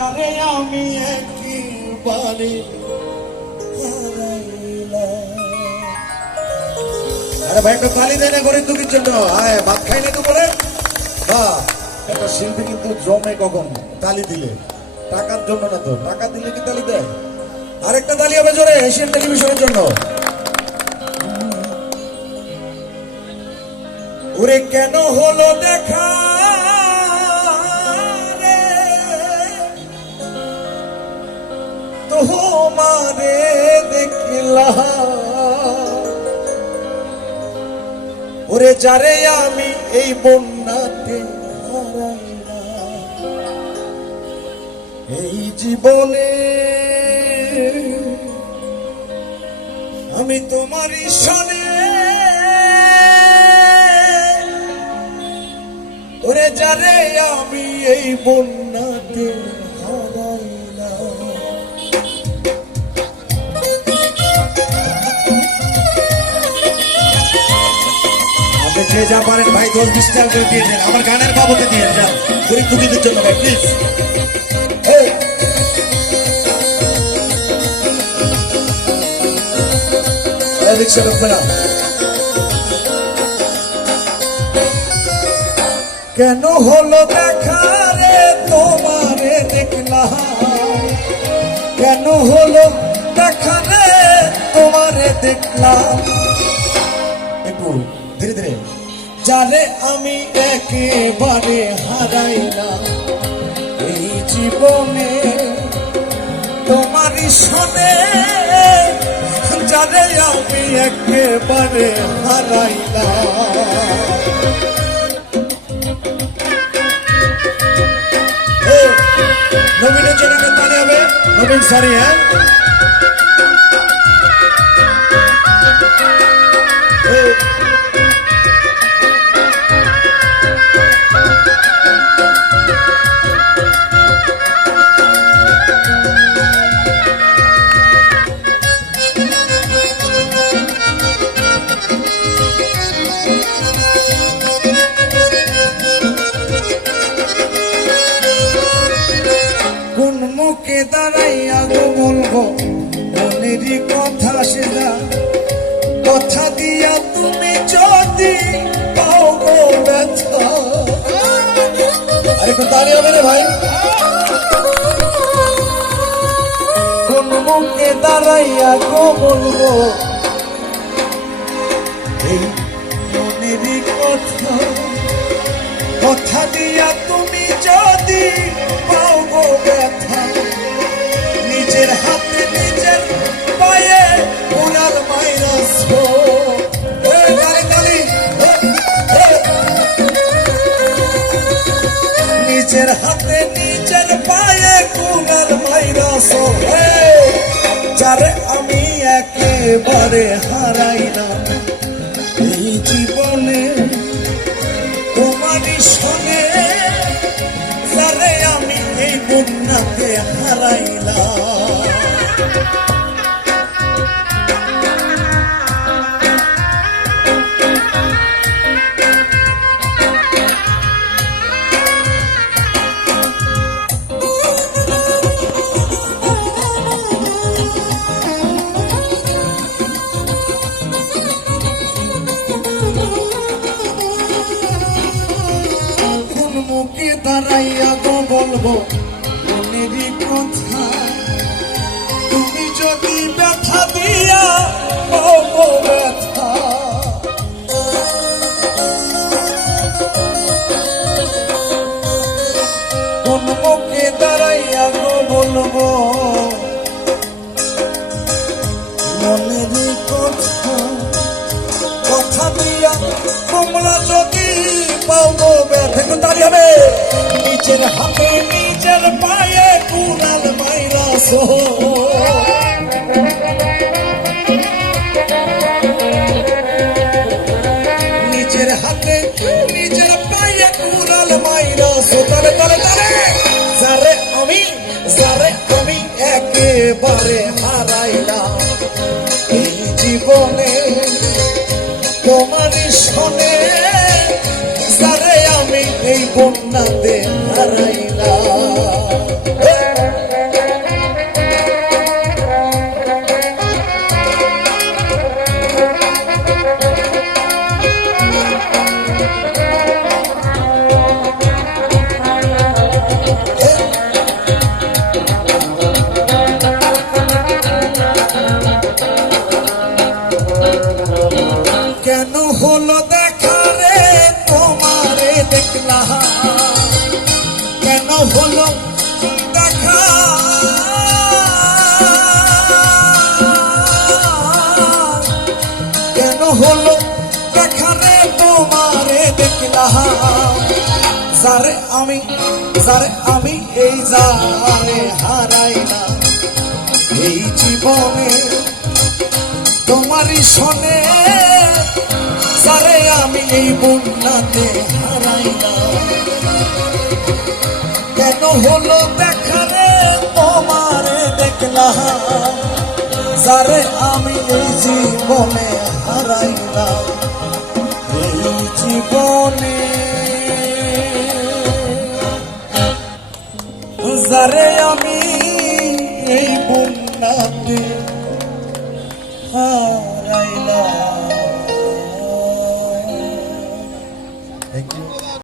যারে আমি একেবারে হারাইলাম। আরে ভাই একটা তালি দেয় না গরিব দুঃখীর জন্য। আয় ভাত খাই না দুপুরে। বাহ, একটা শিল্পী কিন্তু জমে কখন তালি দিলে, টাকার জন্য না তো, টাকা দিলে কি তালি দেয়? আরেকটা তালি হবে জোরে এশিয়ান টেলিভিশনের জন্য। ওরে কেন হলো দেখা রে তোমারে দেখলাম, ওরে যারে আমি এই বন্যাতে হারাইলাম। এই জীবনে আমি তোমার সনে, ওরে যারে আমি এই বন্যাতে হারাইলাম। আপনি যে যা পারেন ভাই 10-20 টাকা করে দিয়ে দেন, আমার গানের বাবদে দিয়ে যান গরিব দুঃখীদের জন্য ভাই প্লিজ। রিক্সা ঢুকবে না। কেন হলো দেখা রে তোমারে দেখলাম, কেন হলো দেখা রে তোমারে দেখলাম। একটু ধীরে ধীরে। যারে আমি একেবারে হারাইলাম এই জীবনে তোমারই শোনে, যারে আমি একেবারে হারাইলাম। নবীনের জন্য একটা তালি হবে। নবীন সারি, হ্যাঁ কোন মুখে দাঁড়াইয়া গো বলবো মনেরই কথা, সেটা কথা দিয়া তুমি যদি পাও গো ব্যথা। আরেকটু তালি হবে রে ভাই। কোন মুখে দাঁড়াইয়া গো বলবো এই মনেরই কথা, কথা দিয়া তুমি যদি পাও গো ব্যথা। নিজের হাতে নিজের পায়ে উড়াল মাইরাস গো। নিজের হাতে নিজের পায়ে কুড়াল মাইরাস, যারে আমি একেবারে হারাইলাম এই জীবনে তোমারই শোনে, যারে আমি এই বন্যাতে হারাইলাম। মুখে দাঁড়াইয়া গো বলবো মনেরই কথা, তুমি যদি ব্যথা দিয়া পাবো ব্যথা। কোন মুখে দাঁড়াইয়া গো বলবো মনেরই কথা, কথা দিয়া তোমরা যদি পাবো ব্যথা। তালি হবে। নিজের হাতে নিজের পায়ে কুড়াল মাইরাস, নিজের হাতে নিজের পায়ে কুড়াল মাইরাস। তালে তালে তালে যারে আমি একেবারে হারাইলাম এই জীবনে তোমারই শোনে, যারে আমি এই বন্যাতে হারাইলাম। আমি যারে আমি এই যারে হারাই না এই জীবনে তোমারই শোনে যারে আমি এই বন্যাতে হারাই না কেন হলো দেখারে তোমারে দেখলাম যারে আমি এই জীবনে হারাই না এই জীবনে যারে আমি এই বন্যাতে